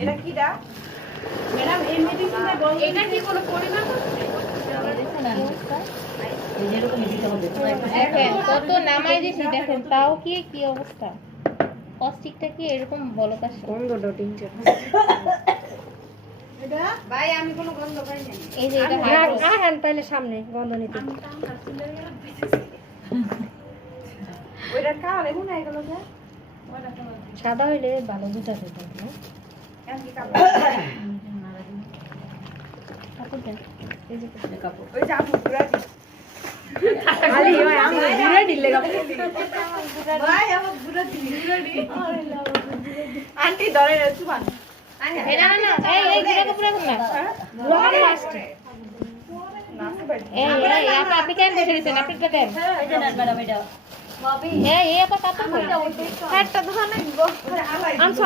এটা কি দা ম্যাডাম এই মেডিসিনটা বল এটা কি কোনো পরিমাণ দেখেন কত নামাই দিছি দেখেন তাও কি কি অবস্থা কস্টিকটা কি এরকম বলকা গন্ধ ডটিং এটা ভাই আমি কোনো গন্ধ পাই না এই যে এটা হ্যাঁ তাহলে সামনে গন্ধ নিতে ওইটা কাল এখন আই গেল যে সাদা হইলে ভালো দুটা খেতে না এমনি কাপড় এই যে কাপড় ওই যে আপু পুরা দি খালি ভাই আমি ঘুরে দিলে ভাই আমার পুরা দি আন্টি ধরে রেছু বান এটা না এই গুড়া কাপড় এখন না গুড়া লাস্ট এই আপনি কেন বসে রয়েছেন আপনি তো দেন এটা না ম্যাডাম এটা এই আপা কাপড় একটা দোকানে গো আনছো